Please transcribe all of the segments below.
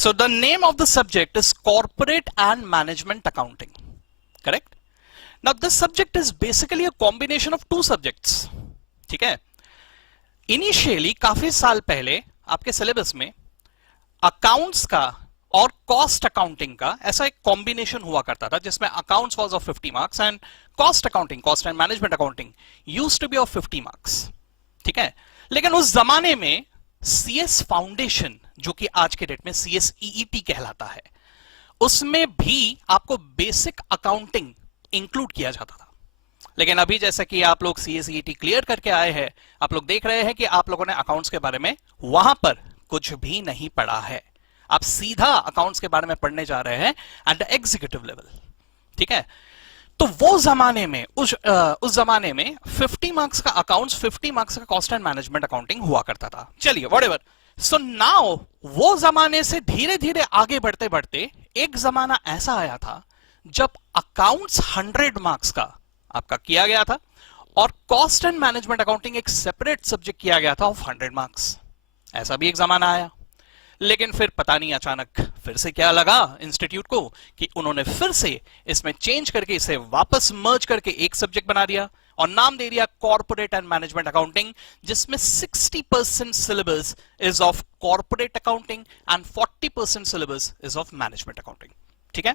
So the name of the subject is corporate and management accounting, correct? Now this subject is basically a combination of two subjects, ठीक है? Initially काफी साल पहले आपके syllabus में accounts का और कॉस्ट अकाउंटिंग का ऐसा एक कॉम्बिनेशन हुआ करता था जिसमें accounts was of 50 marks and cost accounting, cost and management accounting used to be of 50 marks, ठीक है? लेकिन उस जमाने में सीएस फाउंडेशन, जो कि आज के डेट में सीएसईईटी कहलाता है, उसमें भी आपको बेसिक अकाउंटिंग इंक्लूड किया जाता था। लेकिन अभी जैसे कि आप लोग सीएसईईटी क्लियर करके आए हैं, आप लोग देख रहे हैं कि आप लोगों ने अकाउंट्स के बारे में वहां पर कुछ भी नहीं पढ़ा है। आप सीधा अकाउंट्स के बारे में पढ़ने जा रहे हैं एट द एग्जीक्यूटिव लेवल, ठीक है? तो वो जमाने में उस जमाने में 50 मार्क्स का अकाउंट्स, 50 मार्क्स का कॉस्ट एंड मैनेजमेंट अकाउंटिंग हुआ करता था। चलिए व्हाटएवर। सो नाउ वो जमाने से धीरे धीरे आगे बढ़ते बढ़ते एक जमाना ऐसा आया था जब अकाउंट्स 100 मार्क्स का आपका किया गया था और कॉस्ट एंड मैनेजमेंट अकाउंटिंग एक सेपरेट सब्जेक्ट किया गया था ऑफ 100 मार्क्स। ऐसा भी एक जमाना आया, लेकिन फिर पता नहीं अचानक फिर से क्या लगा इंस्टीट्यूट को कि उन्होंने फिर से इसमें चेंज करके इसे वापस मर्ज करके एक सब्जेक्ट बना दिया और नाम दे दिया कॉर्पोरेट एंड मैनेजमेंट अकाउंटिंग, जिसमें 60% syllabus is of corporate accounting and 40% syllabus is of management accounting, ठीक है?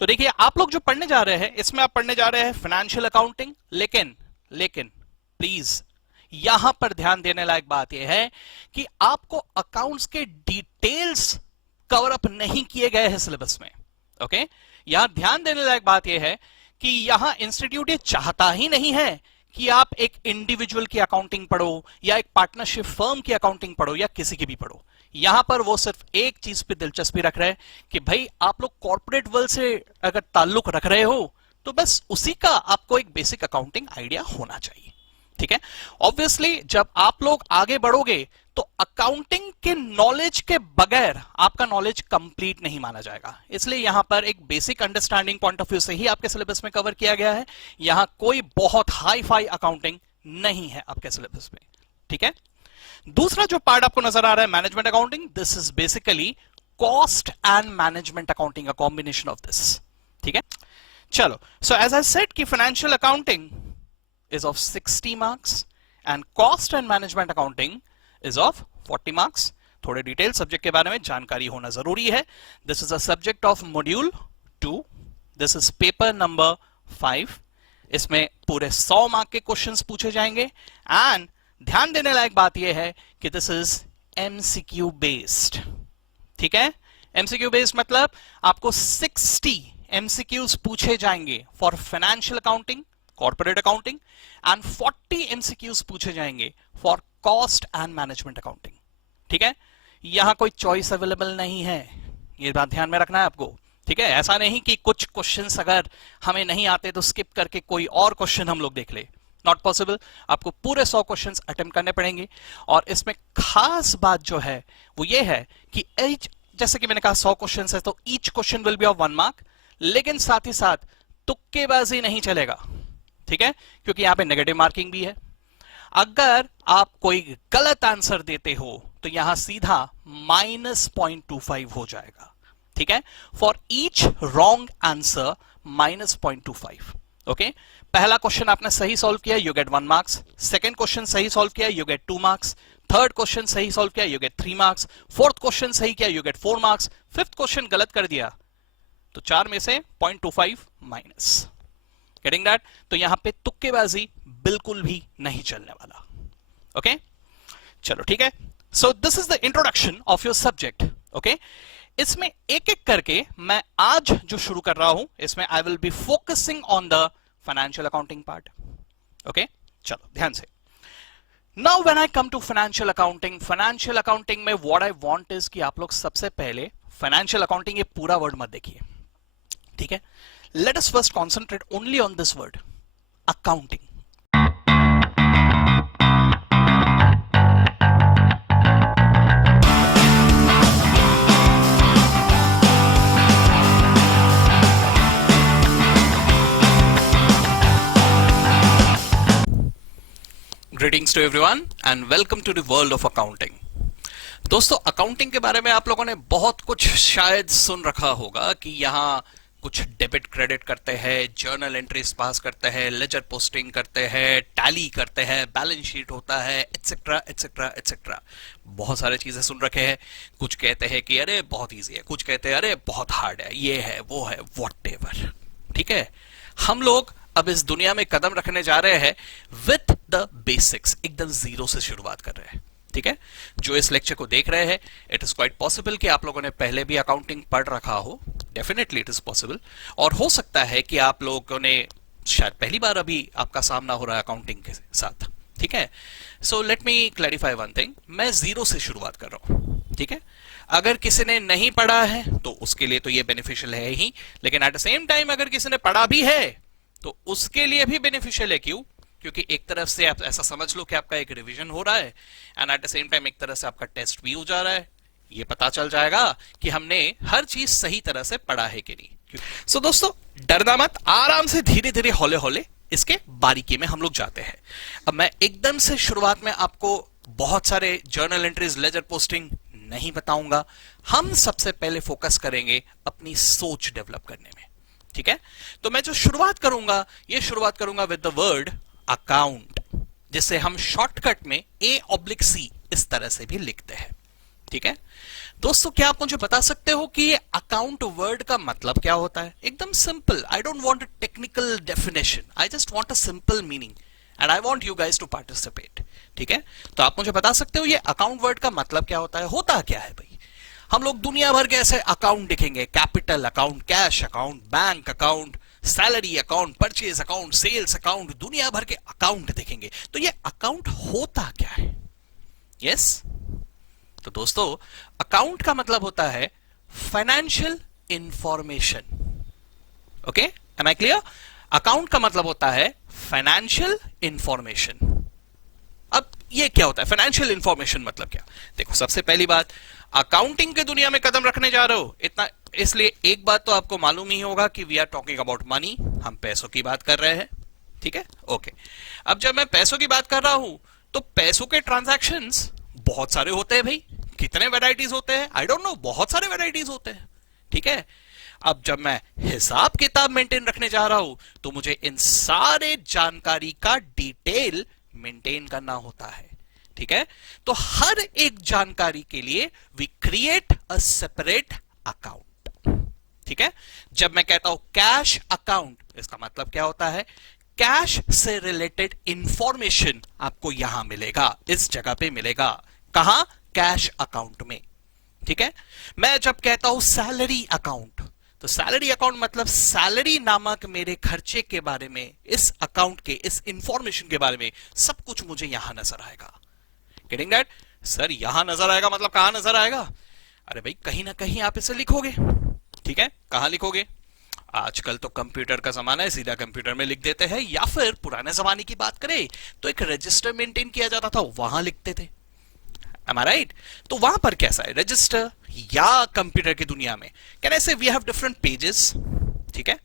तो देखिए आप लोग जो पढ़ने जा रहे हैं इसमें आप पढ़ने जा रहे हैं फाइनेंशियल अकाउंटिंग, लेकिन प्लीज यहां पर ध्यान देने लायक बात यह है कि आपको अकाउंट्स के डिटेल्स कवर अप नहीं किए गए हैं सिलेबस में, ओके? यहां ध्यान देने लायक बात यह है कि यहां इंस्टीट्यूट ये चाहता ही नहीं है कि आप एक इंडिविजुअल की अकाउंटिंग पढ़ो या एक पार्टनरशिप फर्म की अकाउंटिंग पढ़ो या किसी की भी पढ़ो। यहां पर वो सिर्फ एक चीज पे दिलचस्पी रख रहे हैं कि भाई आप लोग कॉर्पोरेट वर्ल्ड से अगर ताल्लुक रख रहे हो तो बस उसी का आपको एक बेसिक अकाउंटिंग आइडिया होना चाहिए, ठीक है? ऑब्वियसली जब आप लोग आगे बढ़ोगे तो अकाउंटिंग के नॉलेज के बगैर आपका नॉलेज कंप्लीट नहीं माना जाएगा, इसलिए यहां पर एक basic understanding point of view से ही आपके सिलेबस में कवर किया गया है। यहां कोई बहुत हाई फाई अकाउंटिंग नहीं है आपके सिलेबस में, ठीक है? दूसरा जो पार्ट आपको नजर आ रहा है management accounting, this is basically cost and management accounting, a combination of this, ठीक है? चलो, सो एज आई सेड कि financial accounting is of 60 marks and cost and management accounting is of 40 marks. थोड़े detail subject के बारे में जानकारी होना जरूरी है। This is a subject of module 2. This is paper number 5. इसमें पूरे 100 मार्क के क्वेश्चंस पूछे जाएंगे एंड ध्यान देने लायक बात यह है कि दिस इज MCQ बेस्ड, ठीक है? MCQ बेस्ड मतलब आपको 60 MCQs पूछे जाएंगे for financial accounting, corporate accounting and 40 MCQs पूछे जाएंगे for cost and management accounting, ठीक है? यहां कोई चॉइस अवेलेबल नहीं है, ये बात ध्यान में रखना है आपको, ठीक है? ऐसा नहीं कि कुछ क्वेश्चंस अगर हमें नहीं आते तो स्किप करके कोई और क्वेश्चन हम लोग देख ले, नॉट पॉसिबल। आपको पूरे 100 क्वेश्चंस अटेम्प्ट करने पड़ेंगे और इसमें खास बात जो है वो ये है कि जैसे कि मैंने कहा 100 क्वेश्चंस है तो each question will be of 1 mark, लेकिन साथ ही साथ तुक्केबाजी नहीं चलेगा, ठीक है? क्योंकि यहां पे नेगेटिव मार्किंग भी है। अगर आप कोई गलत आंसर देते हो तो यहां सीधा -0.25 हो जाएगा, ठीक है? For each wrong answer -0.25, okay? पहला क्वेश्चन आपने सही सॉल्व किया, you get 1 marks. Second question सही सॉल्व किया, you get 2 marks. Third question सही सॉल्व किया, you get 3 marks. Fourth question सही किया, you get 4 marks. Fifth question गलत कर दिया तो 4 में से 0.25 माइनस। Getting that? तो यहां पे तुक्केबाजी बिल्कुल भी नहीं चलने वाला, ओके? चलो ठीक है। So this is the introduction of your subject, okay? इसमें एक एक करके मैं आज जो शुरू कर रहा हूं इसमें I will be focusing on the financial accounting part, okay? चलो ध्यान से। Now when I come to financial accounting में व्हाट आई वांट इज कि आप लोग सबसे पहले फाइनेंशियल अकाउंटिंग ये पूरा वर्ड मत देखिए, ठीक है? Let us first concentrate only on this word, accounting. Greetings to everyone and welcome to the world of accounting. दोस्तों अकाउंटिंग के बारे में आप लोगों ने बहुत कुछ शायद सुन रखा होगा कि यहाँ कुछ डेबिट क्रेडिट करते हैं, जर्नल एंट्रीज पास करते हैं, लेजर पोस्टिंग करते हैं, टैली करते हैं, बैलेंस शीट होता है, एटसेट्रा एटसेट्रा एटसेट्रा। बहुत सारे चीजें सुन रखे हैं। कुछ कहते हैं कि अरे बहुत इजी है, कुछ कहते हैं अरे बहुत हार्ड है, ये है वो है, व्हाटएवर। ठीक है, हम लोग अब इस दुनिया में कदम रखने जा रहे हैं विथ द बेसिक्स, एकदम जीरो से शुरुआत कर रहे हैं। ठीक है, जो इस लेक्चर को देख रहे हैं, इट इज क्वाइट पॉसिबल कि आप लोगों ने पहले भी अकाउंटिंग पढ़ रखा हो। Definitely it is possible. और हो सकता है कि आप लोगों ने शायद पहली बार अभी आपका सामना हो रहा है अकाउंटिंग के साथ। ठीक है, so let me clarify one thing, मैं जीरो से शुरुआत कर रहा हूं। ठीक है, अगर किसी ने नहीं पढ़ा है तो उसके लिए तो ये बेनिफिशियल है ही, लेकिन एट द सेम टाइम अगर किसी ने पढ़ा भी है तो उसके लिए भी बेनिफिशियल है। क्यों? क्योंकि एक तरफ से आप ऐसा समझ लो कि आपका एक रिवीजन हो रहा है and at the same time एक तरह से आपका टेस्ट भी हो जा रहा है। ये पता चल जाएगा कि हमने हर चीज सही तरह से पढ़ा है कि नहीं। सो दोस्तों डरना मत, आराम से धीरे धीरे हौले हौले इसके बारीकी में हम लोग जाते हैं। अब मैं एकदम से शुरुआत में आपको बहुत सारे जर्नल एंट्रीज, लेजर पोस्टिंग नहीं बताऊंगा। हम सबसे पहले फोकस करेंगे अपनी सोच डेवलप करने में। ठीक है, तो मैं जो शुरुआत करूंगा, ये शुरुआत करूंगा विद द वर्ड अकाउंट, जिसे हम शॉर्टकट में A/C इस तरह से भी लिखते हैं। ठीक है दोस्तों, क्या आप मुझे बता सकते हो कि ये अकाउंट वर्ड का मतलब क्या होता है? एकदम simple, I don't want a technical definition, I just want a simple meaning and I want you guys to participate. ठीक है, तो आप मुझे बता सकते हो ये अकाउंट वर्ड का मतलब क्या होता है? होता क्या है भाई? हम लोग दुनिया भर के ऐसे अकाउंट दिखेंगे, capital account, cash account, bank account, salary account, purchase account, sales account, दुनिया भर के अकाउंट देखेंगे। तो ये अकाउंट होता क्या है? यस, तो दोस्तों अकाउंट का मतलब होता है financial information. Okay, am I clear? Account का मतलब होता है फाइनेंशियल इंफॉर्मेशन। अब ये क्या होता है फाइनेंशियल इंफॉर्मेशन? मतलब क्या? देखो, सबसे पहली बात, अकाउंटिंग के दुनिया में कदम रखने जा रहे हो इतना, इसलिए एक बात तो आपको मालूम ही होगा कि we are talking about money, हम पैसों की बात कर रहे हैं। ठीक है, ओके। अब जब मैं पैसों की बात कर रहा हूं तो पैसों के ट्रांजैक्शंस बहुत सारे होते हैं भाई। कितने वैरायटीज होते हैं? आई डोंट नो, बहुत सारे वैरायटीज होते हैं। ठीक है, अब जब मैं हिसाब किताब मेंटेन रखने जा रहा हूं तो मुझे इन सारे जानकारी का डिटेल मेंटेन करना होता है। ठीक है, तो हर एक जानकारी के लिए we create a separate account. ठीक है, जब मैं कहता हूं कैश अकाउंट, इसका मतलब क्या होता है? कैश से रिलेटेड इंफॉर्मेशन आपको यहां मिलेगा, इस जगह पे मिलेगा। कहां? कैश अकाउंट में। ठीक है, मैं जब कहता हूं सैलरी अकाउंट, तो सैलरी अकाउंट मतलब सैलरी नामक मेरे खर्चे के बारे में, इस अकाउंट के, इस इंफॉर्मेशन के बारे में सब कुछ मुझे यहां नजर आएगा। Getting that? सर यहां नजर आएगा मतलब कहां नजर आएगा? अरे भाई कहीं ना कहीं आप इसे लिखोगे। ठीक है, कहां लिखोगे? आजकल तो कंप्यूटर का जमाना है, सीधा कंप्यूटर में लिख देते हैं, या फिर पुराने जमाने की बात करें तो एक रजिस्टर मेंटेन किया जाता था, वहां लिखते थे। Am I right? तो वहां पर कैसा है? रजिस्टर या कंप्यूटर की दुनिया में कैन आई से वी हैव डिफरेंट पेजेस। ठीक है,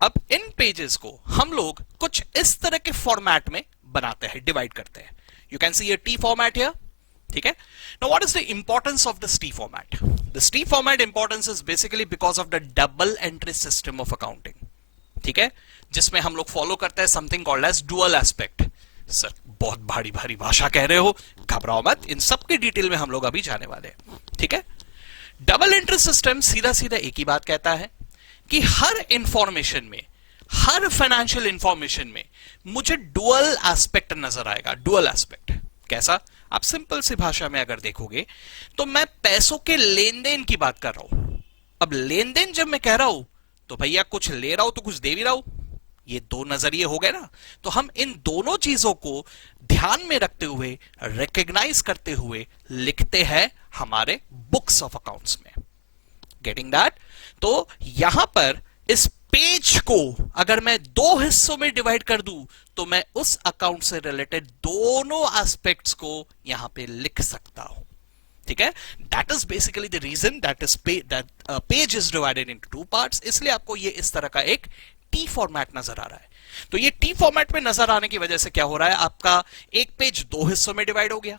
अब इन पेजेस को हम लोग कुछ इस तरह के फॉर्मेट में बनाते हैं, डिवाइड करते हैं। You can see a T format here. ठीक है, now what is the importance of this T format? This T format importance is basically because of the double entry system of accounting. ठीक है, जिसमें हम लोग follow करते हैं something called as dual aspect. Sir बहुत भारी भारी भाषा कह रहे हो, घबराओ मत, इन सब की डिटेल में हम लोग अभी जाने वाले हैं। ठीक है, डबल एंट्री सिस्टम सीधा सीधा एक ही बात कहता है कि हर इंफॉर्मेशन में, हर फाइनेंशियल इंफॉर्मेशन में मुझे डुअल एस्पेक्ट नजर आएगा। डुअल एस्पेक्ट कैसा? आप सिंपल सी भाषा में अगर देखोगे तो मैं पैसों के लेन देन की बात कर रहा हूं। अब लेन देन जब मैं कह रहा हूं तो भैया कुछ ले रहा हूं तो कुछ दे भी रहा हूं, ये दो नजरिए हो गए ना। तो हम इन दोनों चीजों को ध्यान में रखते हुए, रिकॉग्नाइज करते हुए लिखते हैं हमारे बुक्स ऑफ अकाउंट्स में। Getting that? तो यहां पर इस पेज को अगर मैं दो हिस्सों में डिवाइड कर दूं तो मैं उस अकाउंट से रिलेटेड दोनों एस्पेक्ट्स को यहां पे लिख सकता हूं। ठीक है, that is basically the reason that page is divided into two parts. इसलिए आपको ये इस तरह का एक टी फॉर्मेट नजर आ रहा है। तो ये टी फॉर्मेट में नजर आने की वजह से क्या हो रहा है, आपका एक पेज दो हिस्सों में डिवाइड हो गया।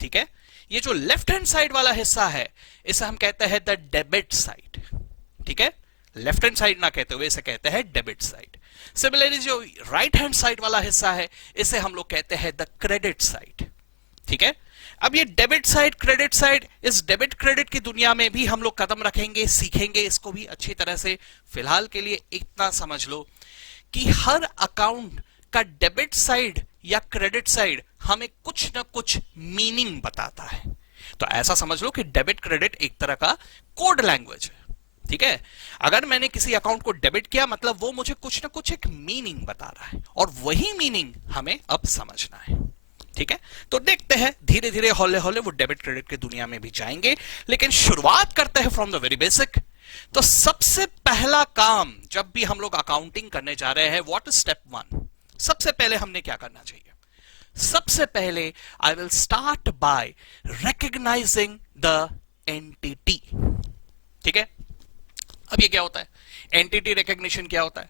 ठीक है, ये जो लेफ्ट हैंड साइड वाला हिस्सा है इसे हम कहते हैं द डेबिट साइड, ठीक है। लेफ्ट हैंड साइड ना कहते हुए इसे कहते हैं डेबिट साइड। सिमिलरली जो राइट हैंड साइड वाला हिस्सा है इसे हम लोग कहते हैं द क्रेडिट साइड, ठीक है। अब ये डेबिट साइड, क्रेडिट साइड, इस डेबिट क्रेडिट की दुनिया में भी हम लोग कदम रखेंगे, सीखेंगे इसको भी अच्छी तरह से। फिलहाल के लिए इतना समझ लो कि हर अकाउंट का डेबिट साइड या क्रेडिट साइड हमें कुछ ना कुछ मीनिंग बताता है। तो ऐसा समझ लो कि डेबिट क्रेडिट एक तरह का कोड लैंग्वेज है, ठीक है। अगर मैंने किसी अकाउंट को डेबिट किया मतलब वो मुझे कुछ ना कुछ एक मीनिंग बता रहा है और वही मीनिंग हमें अब समझना है, ठीक है। तो देखते हैं धीरे धीरे हौले हौले वो डेबिट क्रेडिट की दुनिया में भी जाएंगे, लेकिन शुरुआत करते हैं फ्रॉम द वेरी बेसिक। तो सबसे पहला काम जब भी हम लोग अकाउंटिंग करने जा रहे हैं, व्हाट इज स्टेप 1? सबसे पहले हमने क्या करना चाहिए? सबसे पहले I will start by recognising the entity, ठीक है। अब ये क्या होता है? एंटिटी रिकॉग्निशन क्या होता है?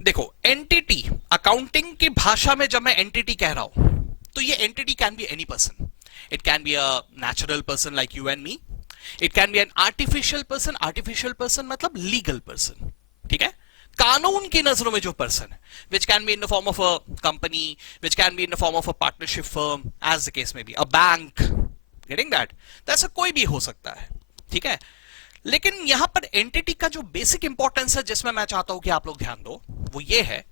देखो, एंटिटी अकाउंटिंग की भाषा में जब मैं एंटिटी कह रहा हूं तो ये entity can be any person. It can be a natural person like you and me, it can be an artificial person. Artificial person मतलब लीगल पर्सन, ठीक है। कानून की नजरों में जो पर्सन है, which can be in the form of a company, which can be in the form of a partnership firm, as the case may be a bank, getting that? तो ऐसा कोई भी हो सकता है, ठीक है। लेकिन यहां पर एंटिटी का जो बेसिक इंपॉर्टेंस है जिसमें मैं चाहता हूं कि आप लोग ध्यान दो, वो ये है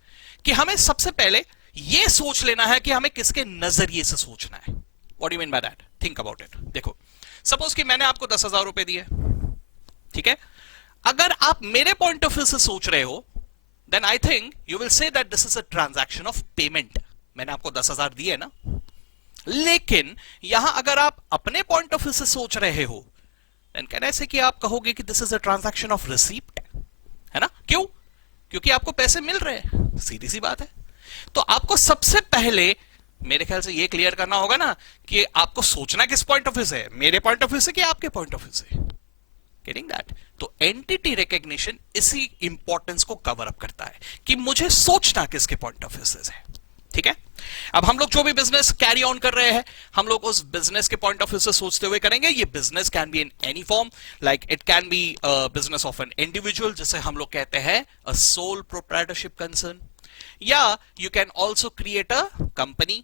कि हमें सबसे पहले ये सोच लेना है कि हमें किसके नजरिए से सोचना है। What do you mean by that? Think about it. देखो, सपोज कि मैंने आपको 10,000 रुपए दिए, ठीक है। अगर आप मेरे पॉइंट ऑफ व्यू से सोच रहे हो, then I think you will say that this is a transaction of payment. मैंने आपको 10,000 दिए ना। लेकिन यहां अगर आप अपने पॉइंट ऑफ व्यू से सोच रहे हो, देन कैन आई से कि आप कहोगे कि this is a transaction of receipt, है ना? क्यों? क्योंकि आपको पैसे मिल रहे हैं, सीधी सी बात है। तो आपको सबसे पहले मेरे ख्याल से ये क्लियर करना होगा ना कि आपको सोचना किस पॉइंट ऑफ व्यू से है, मेरे पॉइंट ऑफ व्यू से कि आपके पॉइंट ऑफ व्यू से। Getting that? तो एंटिटी रिकॉग्निशन इसी इंपॉर्टेंस को कवर अप करता है कि मुझे सोचना किसके पॉइंट ऑफ व्यू से है, ठीक है। अब हम लोग जो भी बिजनेस कैरी ऑन कर रहे हैं, हम लोग उस बिजनेस के पॉइंट ऑफ व्यू से सोचते हुए करेंगे। ये business can be in any form, like it can be business of an individual, जिसे हम लोग कहते हैं अ सोल प्रोप्राइटरशिप कंसर्न, या you can also create a company,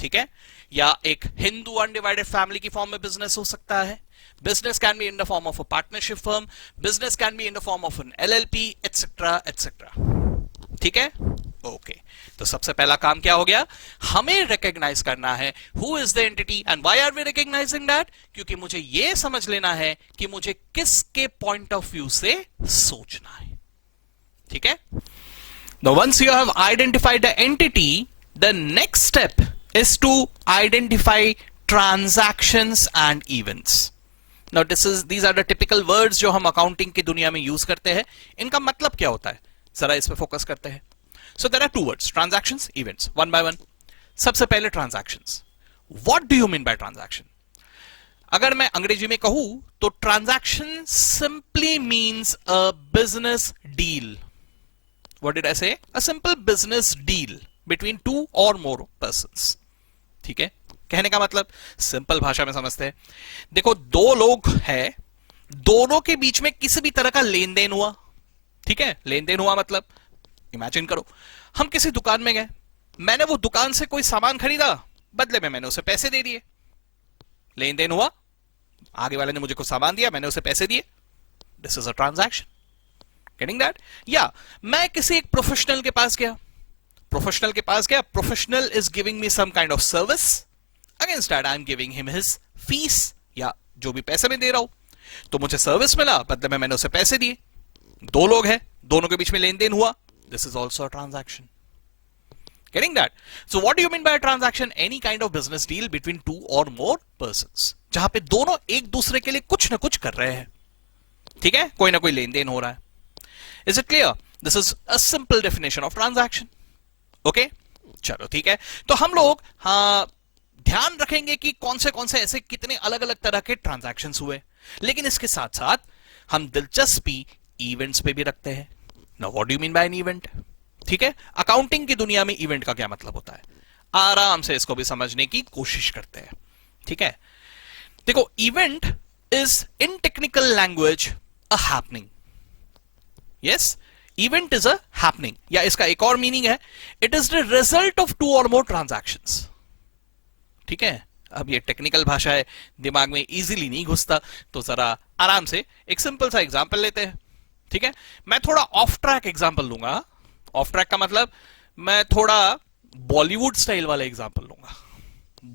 ठीक है। या एक हिंदू अनडिवाइडेड फैमिली की फॉर्म में बिजनेस हो सकता है। Business can be in the form of a partnership firm, business can be in the form of an LLP, etcetera etcetera, ठीक है। ओके, तो सबसे पहला काम क्या हो गया? हमें रिकॉग्नाइज करना है who is the entity and why are we recognising that, क्योंकि मुझे यह समझ लेना है कि मुझे किसके पॉइंट ऑफ व्यू से सोचना है, ठीक है। Now, once you have identified the entity, the next step is to identify transactions and events. Now, these are the typical words जो हम accounting की दुनिया में use करते हैं। इनका मतलब क्या होता है? जरा इस पे फोकस करते हैं। So there are two words, transactions, events, one by one. सबसे पहले transactions. What do you mean by transaction? अगर मैं अंग्रेजी में कहूं तो transaction simply means a business deal. What did I say? A simple business deal between two or more persons. ठीक है, कहने का मतलब सिंपल भाषा में समझते हैं। देखो, दो लोग हैं, दोनों के बीच में किसी भी तरह का लेन देन हुआ, ठीक है। लेन देन हुआ मतलब इमेजिन करो, हम किसी दुकान में गए, मैंने वो दुकान से कोई सामान खरीदा, बदले में मैंने उसे पैसे दे दिए, लेन देन हुआ। आगे वाले ने मुझे कुछ सामान दिया, मैंने उसे पैसे दिए, this is a transaction. Getting that? या मैं किसी एक प्रोफेशनल के पास गया, professional is giving me some kind of service, against that I am giving him his fees, या जो भी पैसे मैं दे रहा हूं। तो मुझे सर्विस मिला, बदले में मैंने उसे पैसे दिए। दो लोग हैं, दोनों के बीच में लेन देन हुआ, this is also a transaction. Getting that? So what do you mean by a transaction? Any kind of business deal between two or more persons, जहां पे दोनों एक दूसरे के लिए कुछ ना कुछ कर रहे हैं, ठीक है, कोई ना कोई लेन देन हो रहा है। Is it clear? This is a simple definition of transaction. Okay? चलो ठीक है। तो हम लोग ध्यान रखेंगे कि कौन से ऐसे कितने अलग अलग तरह के ट्रांजैक्शंस हुए, लेकिन इसके साथ साथ हम दिलचस्पी इवेंट्स पे भी रखते हैं। Now what do you mean by an event? ठीक है, अकाउंटिंग की दुनिया में इवेंट का क्या मतलब होता है, आराम से इसको भी समझने की कोशिश करते हैं, ठीक है। देखो, event is in technical language a happening. Yes, event is a happening, या इसका एक और मीनिंग है, it is the result of two or more transactions. ठीक है, अब ये टेक्निकल भाषा है, दिमाग में इजीली नहीं घुसता, तो जरा आराम से एक सिंपल सा एग्जांपल लेते हैं. ठीक है, मैं थोड़ा ऑफ ट्रैक एग्जांपल लूंगा. ऑफ ट्रैक का मतलब मैं थोड़ा बॉलीवुड स्टाइल वाला एग्जांपल लूंगा.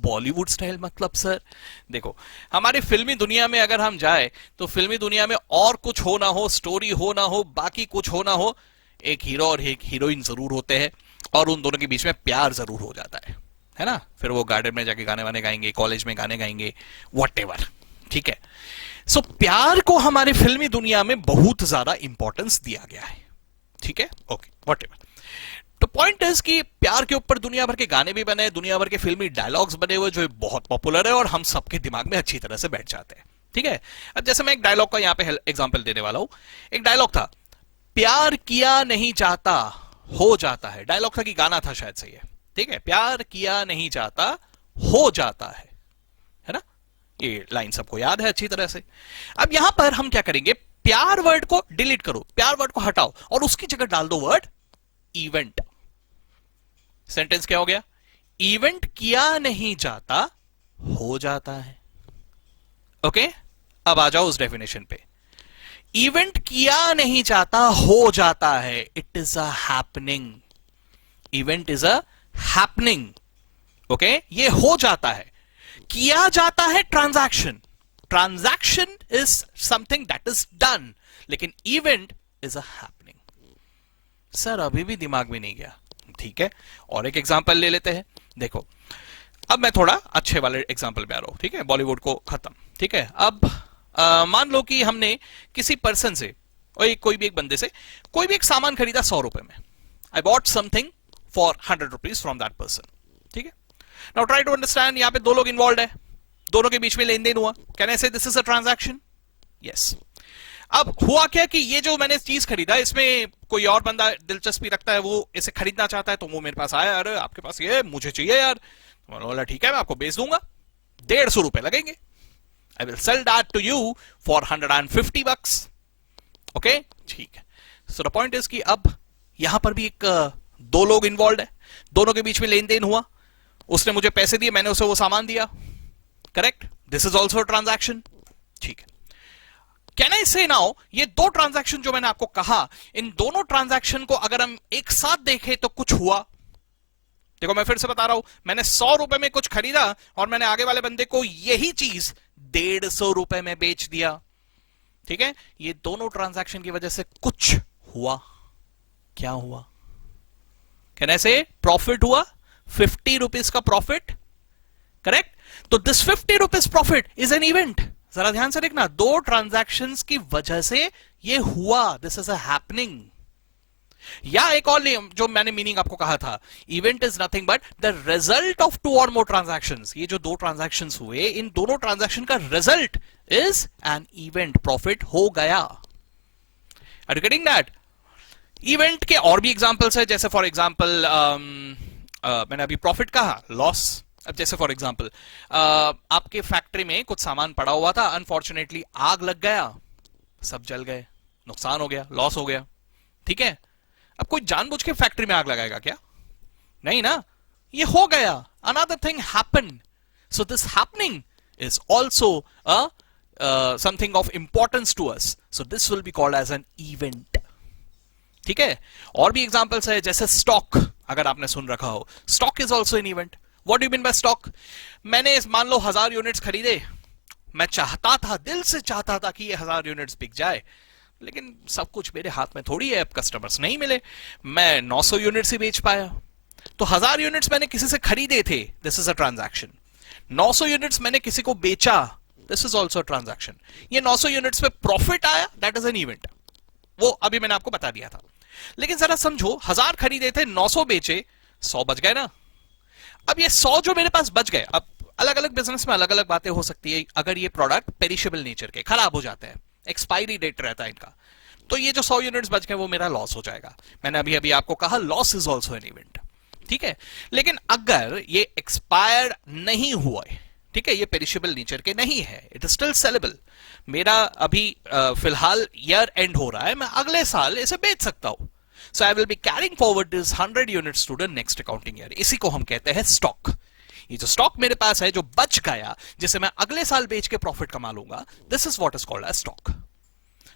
बॉलीवुड स्टाइल मतलब सर देखो, हमारी फिल्मी दुनिया में अगर हम जाए तो फिल्मी दुनिया में और कुछ हो ना हो, स्टोरी हो ना हो, बाकी कुछ हो ना हो, एक हीरो और एक हीरोइन जरूर होते हैं और उन दोनों के बीच में प्यार जरूर हो जाता है ना. फिर वो गार्डन में जाके गाने वाने गाएंगे, कॉलेज में गाने गाएंगे, व्हाटएवर. ठीक है, सो प्यार को हमारे फिल्मी दुनिया में बहुत ज्यादा इंपॉर्टेंस दिया गया है. ठीक है, ओके, व्हाटएवर. तो पॉइंट इज कि प्यार के ऊपर दुनिया भर के गाने भी बने, दुनिया भर के फिल्मी डायलॉग्स बने हुए जो बहुत पॉपुलर है और हम सबके दिमाग में अच्छी तरह से बैठ जाते हैं. ठीक है, अब जैसे मैं एक डायलॉग का यहां पे एग्जांपल देने वाला हूं. एक डायलॉग था, प्यार किया नहीं जाता हो जाता है. डायलॉग था कि गाना था शायद से ये. ठीक है, प्यार किया नहीं जाता हो जाता है ना. ये लाइन सबको याद है अच्छी तरह से. अब यहां पर हम क्या करेंगे, प्यार वर्ड को डिलीट करो, प्यार वर्ड को हटाओ और उसकी जगह डाल दो वर्ड इवेंट. सेंटेंस क्या हो गया, इवेंट किया नहीं जाता हो जाता है. ओके, अब आ जाओ उस डेफिनेशन पे. इवेंट किया नहीं जाता हो जाता है, it is a happening. Event is a happening. Okay, ये हो जाता है. किया जाता है transaction. Transaction is something that is done, लेकिन event is a happening. Sir अभी भी दिमाग में नहीं गया. ठीक है, और एक एग्जांपल ले लेते हैं. देखो, अब मैं थोड़ा अच्छे वाले एग्जांपल पे आ रहा हूं. ठीक है, बॉलीवुड को खत्म. ठीक है, अब मान लो कि हमने किसी पर्सन से और कोई भी एक बंदे से कोई भी एक सामान खरीदा 100 रुपए में. I bought something for 100 rupees from that person. ठीक है, नाउ ट्राई टू अंडरस्टैंड. यहां पे दो लोग इन्वॉल्व है, दोनों के बीच में लेन देन हुआ. कैन आई से this is a transaction? Yes. अब हुआ क्या कि ये जो मैंने चीज खरीदा, इसमें कोई और बंदा दिलचस्पी रखता है, वो इसे खरीदना चाहता है, तो वो मेरे पास आया, अरे आपके पास ये मुझे चाहिए यार. बोला ठीक है, मैं आपको बेच दूंगा, 150 रुपए लगेंगे. I will sell that to you for 150 bucks. Okay, ठीक है. सो द पॉइंट इज कि अब यहां पर भी एक दो लोग इन्वॉल्व है, दोनों के बीच में लेन देन हुआ. उसने मुझे पैसे दिए, मैंने उसे वो सामान दिया. Correct, this is also transaction. ठीक है. कैन आई से नाउ, ये दो ट्रांजैक्शन जो मैंने आपको कहा, इन दोनों ट्रांजैक्शन को अगर हम एक साथ देखें तो कुछ हुआ. देखो मैं फिर से बता रहा हूं, मैंने 100 रुपए में कुछ खरीदा और मैंने आगे वाले बंदे को यही चीज 150 रुपए में बेच दिया. ठीक है, ये दोनों ट्रांजैक्शन की वजह से कुछ हुआ. क्या हुआ? कैन आई से प्रॉफिट हुआ, 50 रुपीज का प्रॉफिट. करेक्ट, तो this 50 rupees profit is an event. जरा ध्यान से देखना, दो ट्रांजैक्शंस की वजह से ये हुआ, दिस इज अ हैपनिंग. या एक और जो मैंने मीनिंग आपको कहा था, event is nothing but the result of two or more transactions. ये जो दो ट्रांजैक्शंस हुए, इन दोनों ट्रांजैक्शन का result is an event. Profit हो गया. Are you getting that? Event के और भी एग्जांपल्स है, जैसे फॉर एग्जांपल मैंने अभी प्रॉफिट कहा, लॉस. अब जैसे फॉर एग्जांपल आपके फैक्ट्री में कुछ सामान पड़ा हुआ था, अनफॉर्चुनेटली आग लग गया, सब जल गए, नुकसान हो गया, लॉस हो गया. ठीक है, अब कोई जानबूझ के फैक्ट्री में आग लगाएगा क्या? नहीं ना, ये हो गया. Another thing happened. So this happening is also something of importance to us. So this will be called as an event. ठीक है, और भी एग्जांपल्स है, जैसे स्टॉक, अगर आपने सुन रखा हो, stock is also an event. What do you mean bye stock? मैंने मान लो 1000 यूनिट्स खरीदे, मैं चाहता था, दिल से चाहता था कि ये 1000 यूनिट्स बिक जाए, लेकिन सब कुछ मेरे हाथ में थोड़ी है, अब कस्टमर्स नहीं मिले, मैं 900 यूनिट्स ही बेच पाया. तो 1000 यूनिट्स मैंने किसी से खरीदे थे, this is a transaction. 900 units मैंने किसी को बेचा, दिस इज ऑल्सो ट्रांजैक्शन. ये 900 यूनिट्स पे प्रॉफिट आया, दैट इज एन इवेंट. वो अभी मैंने आपको बता दिया था. लेकिन जरा समझो, 1000 खरीदे थे, 900 बेचे, 100 बच गए ना. अब ये 100 जो मेरे पास बच गए, अब अलग अलग बिजनेस में अलग अलग बातें हो सकती है. अगर ये प्रोडक्ट पेरिशेबल नेचर के, खराब हो जाते हैं, एक्सपायरी डेट रहता है इनका, तो ये जो 100 यूनिट्स बच गए वो मेरा लॉस हो जाएगा. मैंने अभी अभी आपको कहा, loss is also an event. ठीक है, लेकिन अगर ये एक्सपायर नहीं हुआ है, ठीक है, ये पेरिशेबल नेचर के नहीं है, इट इज स्टिल सेलेबल। मेरा अभी फिलहाल ईयर एंड हो रहा है, मैं अगले साल इसे बेच सकता हूं। So I will be carrying forward this 100 units to the next accounting year. इसी को हम कहते हैं स्टॉक। ये जो स्टॉक मेरे पास है, जो बच गया, जिसे मैं अगले साल बेच के प्रॉफिट कमा लूंगा, this is what is called as stock.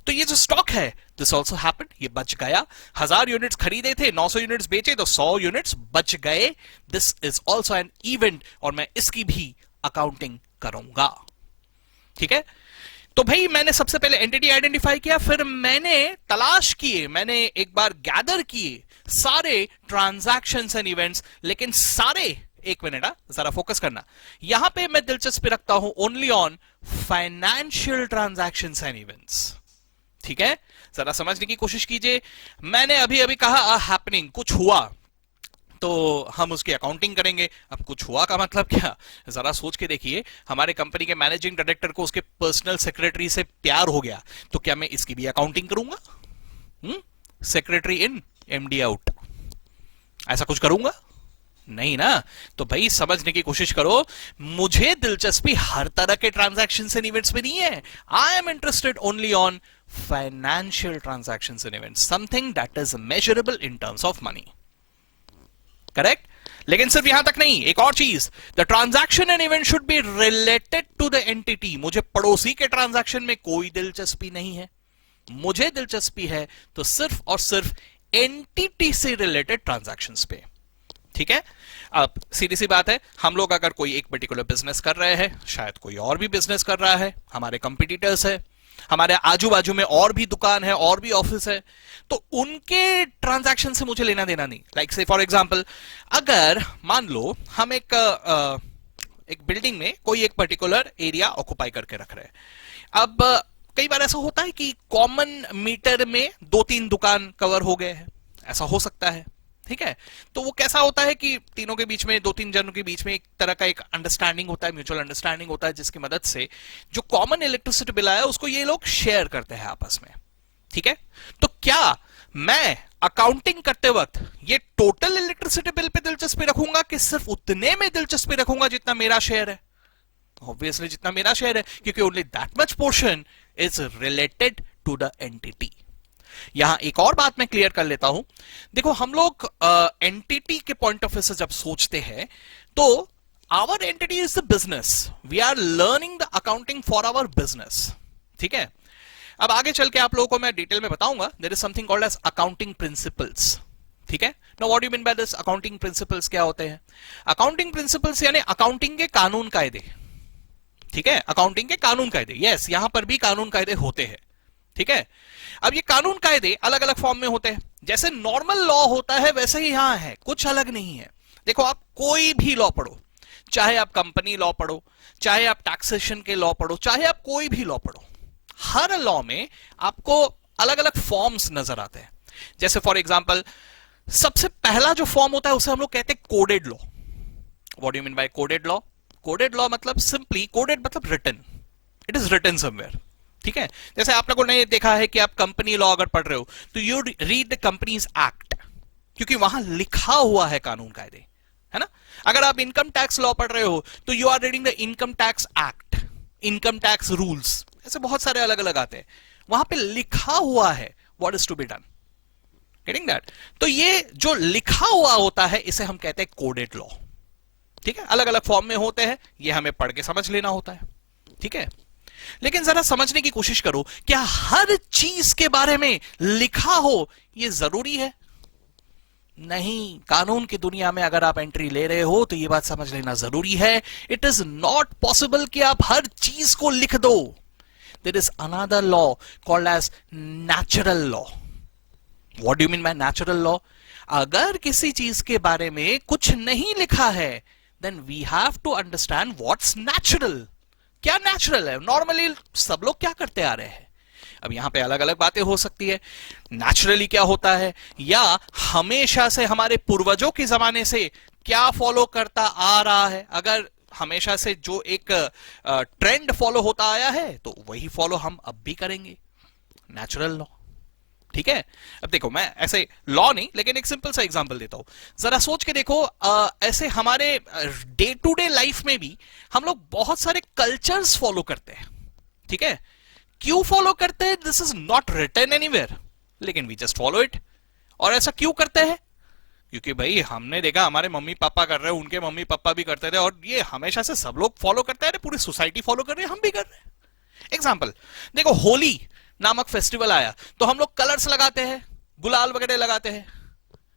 तो ये जो स्टॉक है, दिस ऑल्सो हैपेंड, ये बच गया। 1000 यूनिट्स खरीदे थे, 900 यूनिट्स बेचे तो 100 यूनिट्स बच गए। This is also an event, और मैं इसकी भी अकाउंटिंग करूंगा। ठीक है, तो भाई मैंने सबसे पहले एंटिटी आइडेंटिफाई किया, फिर मैंने तलाश किए, मैंने एक बार गैदर किए सारे ट्रांजैक्शंस एंड इवेंट्स। लेकिन सारे, एक मिनट, जरा फोकस करना, यहां पे मैं दिलचस्पी रखता हूं only on financial transactions and events. ठीक है, जरा समझने की कोशिश कीजिए। मैंने अभी अभी कहा हैपनिंग, कुछ हुआ तो हम उसकी अकाउंटिंग करेंगे। अब कुछ हुआ का मतलब क्या, जरा सोच के देखिए। हमारे कंपनी के मैनेजिंग डायरेक्टर को उसके पर्सनल सेक्रेटरी से प्यार हो गया, तो क्या मैं इसकी भी अकाउंटिंग करूंगा? सेक्रेटरी इन एमडी आउट, ऐसा कुछ करूंगा? नहीं ना। तो भाई समझने की कोशिश करो, मुझे दिलचस्पी हर तरह के ट्रांजैक्शंस एंड इवेंट्स में नहीं है। I am interested only on financial transactions and events, something that is measurable in terms of money. Correct? लेकिन सिर्फ यहां तक नहीं, एक और चीज, the transaction and event should be related to the entity. मुझे पड़ोसी के ट्रांजैक्शन में कोई दिलचस्पी नहीं है। मुझे दिलचस्पी है तो सिर्फ और सिर्फ एंटिटी से रिलेटेड ट्रांजैक्शंस पे। ठीक है, अब सीधी सी बात है, हम लोग अगर कोई एक पर्टिकुलर बिजनेस कर रहे हैं, शायद कोई और भी बिजनेस कर रहा है, हमारे कंपटीटर्स है, हमारे आजू बाजू में और भी दुकान है, और भी ऑफिस है, तो उनके ट्रांजैक्शन से मुझे लेना देना नहीं। लाइक से फॉर एग्जांपल, अगर मान लो हम एक बिल्डिंग में कोई एक पर्टिकुलर एरिया ऑक्युपाई करके रख रहे हैं। अब कई बार ऐसा होता है कि कॉमन मीटर में 2-3 दुकान कवर हो गए हैं, ऐसा हो सकता है। ठीक है, तो वो कैसा होता है कि तीनों के बीच में, 2-3 जनों के बीच में एक तरह का एक अंडरस्टैंडिंग होता है, म्यूचुअल अंडरस्टैंडिंग होता है, जिसकी मदद से जो कॉमन इलेक्ट्रिसिटी बिल आया उसको ये लोग शेयर करते हैं आपस में। ठीक है, तो क्या मैं अकाउंटिंग करते वक्त ये टोटल इलेक्ट्रिसिटी बिल पे दिलचस्पी रखूंगा कि सिर्फ उतने में दिलचस्पी रखूंगा जितना मेरा शेयर है? ऑब्वियसली जितना मेरा शेयर है, क्योंकि only that much portion is related to the entity. यहां एक और बात मैं क्लियर कर लेता हूं। देखो, हम लोग एंटिटी के पॉइंट ऑफ व्यू से जब सोचते हैं, तो our entity is the business, we are learning the accounting for our business. ठीक है, अब आगे चल के आप लोगों को मैं डिटेल में बताऊंगा, there is something called as accounting principles. ठीक है, now what do you mean by this? Accounting principles क्या होते हैं? अकाउंटिंग प्रिंसिपल्स यानी अकाउंटिंग के कानून कायदे। ठीक है, अकाउंटिंग के कानून कायदे, यस, यहां पर भी कानून कायदे होते हैं। ठीक है, अब ये कानून कायदे अलग अलग फॉर्म में होते हैं। जैसे नॉर्मल लॉ होता है, वैसे ही यहां है, कुछ अलग नहीं है। देखो, आप कोई भी लॉ पढ़ो, चाहे आप कंपनी लॉ पढ़ो, चाहे आप टैक्सेशन के लॉ पढ़ो, चाहे आप कोई भी लॉ पढ़ो, हर लॉ में आपको अलग अलग फॉर्म्स नजर आते हैं। जैसे फॉर एग्जाम्पल, सबसे पहला जो फॉर्म होता है उसे हम लोग कहते हैं coded law. What do you mean by coded law? Coded law मतलब सिंपली, कोडेड मतलब written, it is written somewhere. ठीक है, जैसे आप लोगों ने देखा है कि आप कंपनी लॉ अगर पढ़ रहे हो तो you read the companies act, क्योंकि वहां लिखा हुआ है कानून कायदे, है ना। अगर आप इनकम टैक्स लॉ पढ़ रहे हो तो you are reading the income tax act, income tax rules, ऐसे बहुत सारे अलग अलग आते हैं, वहां पे लिखा हुआ है what is to be done. Getting that? तो ये जो लिखा हुआ होता है इसे हम कहते हैं कोडेड लॉ। ठीक है, अलग अलग फॉर्म में होते हैं, ये हमें पढ़ के समझ लेना होता है। ठीक है, लेकिन जरा समझने की कोशिश करो, क्या हर चीज के बारे में लिखा हो यह जरूरी है? नहीं, कानून की दुनिया में अगर आप एंट्री ले रहे हो तो यह बात समझ लेना जरूरी है, इट इज नॉट पॉसिबल कि आप हर चीज को लिख दो। There is another law called as natural law. What do you mean by natural law? अगर किसी चीज के बारे में कुछ नहीं लिखा है, then we have to understand what's natural. क्या नेचुरल है? नॉर्मली सब लोग क्या करते आ रहे हैं? अब यहां पे अलग अलग बातें हो सकती है। नेचुरली क्या होता है, या हमेशा से हमारे पूर्वजों के जमाने से क्या फॉलो करता आ रहा है। अगर हमेशा से जो एक ट्रेंड फॉलो होता आया है तो वही फॉलो हम अब भी करेंगे, नेचुरल लॉ। ठीक है। अब देखो, मैं ऐसे लॉ नहीं, लेकिन एक सिंपल सा एग्जांपल देता हूं। जरा सोच के देखो, ऐसे हमारे डे टू डे लाइफ में भी हम लोग बहुत सारे कल्चर्स फॉलो करते हैं, ठीक है। क्यों फॉलो करते हैं? This is not written anywhere, लेकिन वी जस्ट फॉलो इट। और ऐसा क्यों करते हैं? क्योंकि भाई हमने देखा हमारे मम्मी पापा कर रहे हैं, उनके मम्मी पापा भी करते थे, और ये हमेशा से सब लोग फॉलो करते हैं, पूरी सोसाइटी फॉलो कर रही है, हम भी कर रहे हैं। एग्जाम्पल देखो, होली नामक फेस्टिवल आया तो हम लोग कलर्स लगाते हैं, गुलाल वगैरह लगाते हैं।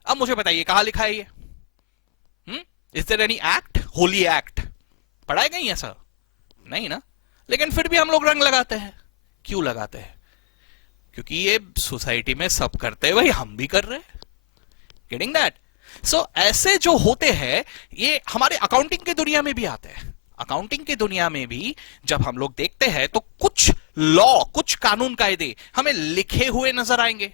अब मुझे बताइए कहां लिखा है ये? Is there any act, holy act पढ़ा है कहीं ऐसा? नहीं ना। लेकिन फिर भी हम लोग रंग लगाते हैं। क्यों लगाते हैं? क्योंकि ये सोसाइटी में सब करते हैं भाई, हम भी कर रहे हैं। Getting that? सो ऐसे जो होते हैं ये हमारे अकाउंटिंग की दुनिया में भी आते हैं। अकाउंटिंग की दुनिया में भी जब हम लोग देखते हैं तो कुछ लॉ, कुछ कानून कायदे हमें लिखे हुए नजर आएंगे।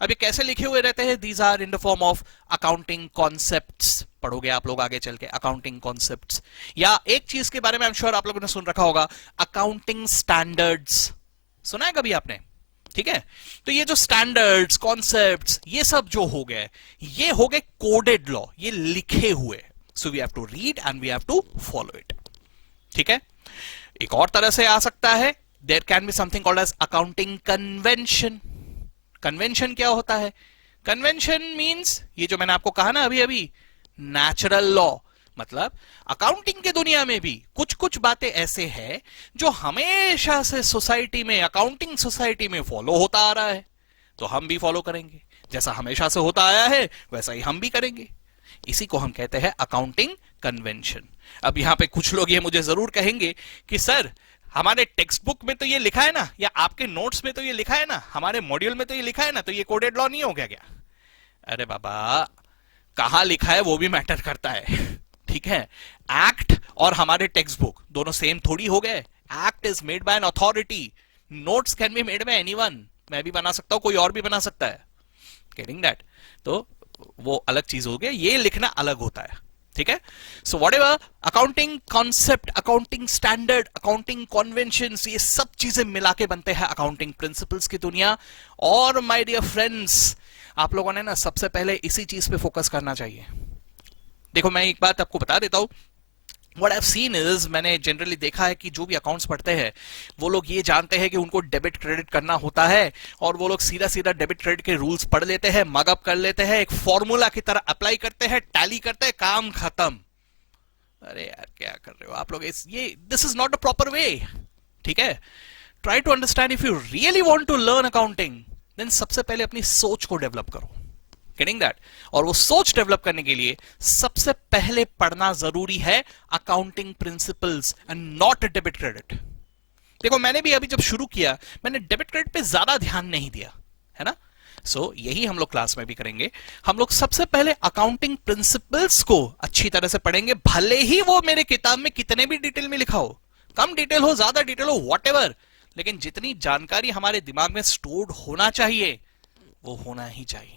अब ये कैसे लिखे हुए रहते हैं? These are in the form of accounting concepts. पढ़ोगे आप लोग आगे चल के अकाउंटिंग कॉन्सेप्ट्स। या एक चीज के बारे में आई एम श्योर आप लोगों ने सुन रखा होगा, अकाउंटिंग स्टैंडर्ड्स। सुना है कभी आपने? ठीक है। तो ये जो स्टैंडर्ड्स, कॉन्सेप्ट्स, ये सब जो हो गए, ये हो गए कोडेड लॉ, ये लिखे हुए। So we have to read and we have to follow it. ठीक है। एक और तरह से आ सकता है, there can be something called as accounting convention. Convention क्या होता है? कन्वेंशन मींस ये जो मैंने आपको कहा ना अभी अभी, नेचुरल लॉ। मतलब अकाउंटिंग की दुनिया में भी कुछ कुछ बातें ऐसे हैं जो हमेशा से सोसाइटी में, अकाउंटिंग सोसाइटी में फॉलो होता आ रहा है, तो हम भी फॉलो करेंगे। जैसा हमेशा से होता आया है वैसा ही हम भी करेंगे। इसी को हम कहते हैं अकाउंटिंग कन्वेंशन। अब यहां पे कुछ लोग ये मुझे जरूर कहेंगे कि सर हमारे टेक्स्ट बुक में तो ये लिखा है ना, या आपके नोट्स में तो ये लिखा है ना, हमारे मॉड्यूल में तो ये लिखा है ना, तो ये कोडेड लॉ नहीं हो गया क्या? अरे बाबा, कहां लिखा है वो भी मैटर करता है। ठीक है। एक्ट और हमारे टेक्स्ट बुक दोनों सेम थोड़ी हो गए। Act is made by an authority, notes can be made by anyone. मैं भी बना सकता हूं, कोई और भी बना सकता है। Getting that? तो वो अलग चीज हो गया, ये लिखना अलग होता है। ठीक है। So whatever accounting concept, accounting standard, accounting conventions, ये सब चीजें मिला के बनते हैं अकाउंटिंग प्रिंसिपल्स की दुनिया। और माय डियर फ्रेंड्स, आप लोगों ने ना सबसे पहले इसी चीज पे फोकस करना चाहिए। देखो मैं एक बात आपको बता देता हूं, What I've seen is, मैंने जनरली देखा है कि जो भी अकाउंट्स पढ़ते हैं वो लोग ये जानते हैं कि उनको डेबिट क्रेडिट करना होता है, और वो लोग सीधा सीधा डेबिट क्रेडिट के रूल्स पढ़ लेते हैं, मगअप कर लेते हैं, एक फॉर्मूला की तरह अप्लाई करते हैं, टैली करते हैं, काम खत्म। अरे यार क्या कर रहे हो आप लोग? ये this is not a proper way. ठीक है। Try to understand, if you really want to learn accounting, then सबसे पहले अपनी सोच को डेवलप करो। Getting that? और वो सोच डेवलप करने के लिए सबसे पहले पढ़ना जरूरी है accounting principles and not debit credit. देखो मैंने भी अभी जब शुरू किया, मैंने डेबिट क्रेडिट पे ज्यादा ध्यान नहीं दिया है ना। सो यही हम लोग क्लास में भी करेंगे। हम लोग सबसे पहले अकाउंटिंग प्रिंसिपल्स को अच्छी तरह से पढ़ेंगे, भले ही वो मेरे किताब में कितने भी डिटेल में लिखा हो, कम डिटेल हो, ज्यादा डिटेल हो, व्हाटएवर, लेकिन जितनी जानकारी हमारे दिमाग में स्टोर्ड होना चाहिए वो होना ही चाहिए।